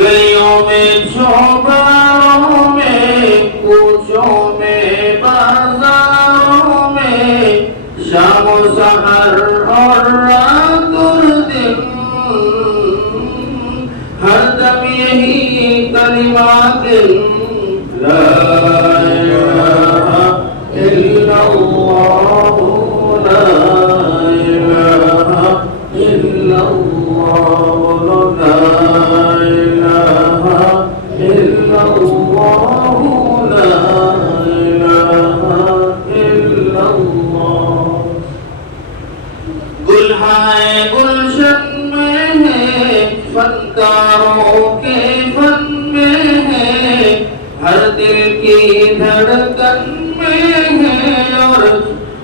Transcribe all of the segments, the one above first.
गलियों में चौबारों में कूचों में बाजारों में शाम सहर और रात और दिन हर दम यही कलिमा दिल ला इलाहा इल्लल्लाह ला इलाहा इल्लल्लाह ला गुलशन में है फनकारों के फन में है हर दिल की धड़कन में है और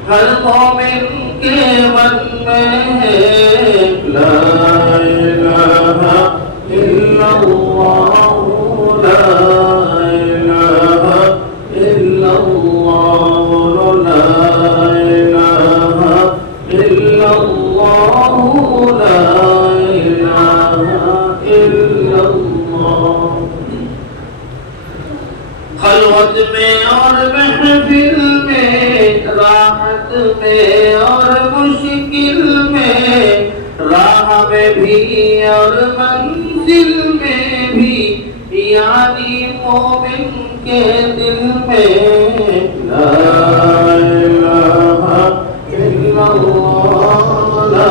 हर मोमिन के मन में है ला इलाहा इल्लल्लाह ला इलाहा इल्लल्लाह ला इलाहा इल्लल्लाह ला इलाहा इल्लल्लाह खलवत में और महफिल में राहत में और मुश्किल में राह में भी और मंजिल में भी यानी मोमिन के दिल में ला इलाहा इल्लल्लाह ला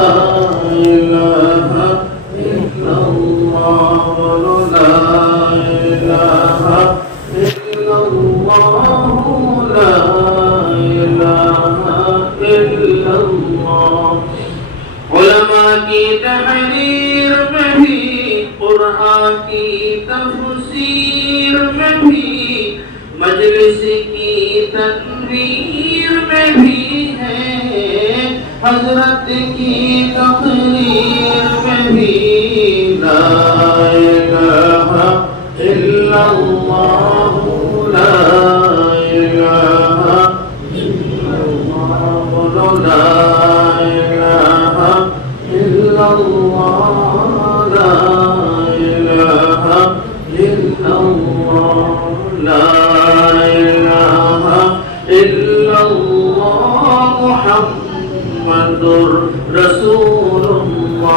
इलाहा इल्लल्लाह ला इलाहा इल्लल्लाह ला इलाहा इल्लल्लाह उलमा की तहरीर में भी कुरान की तफसीर में भी मजलिस की तनवीर में भी है हजरत की तकरीर में भी ला इलाहा इल्लल्लाह ला इलाहा इल्लल्लाह ला इलाहा इल्लल्लाह ला इलाहा इल्लल्लाह ला इलाहा इल्लल्लाह मुहम्मदुर रसूलुल्लाह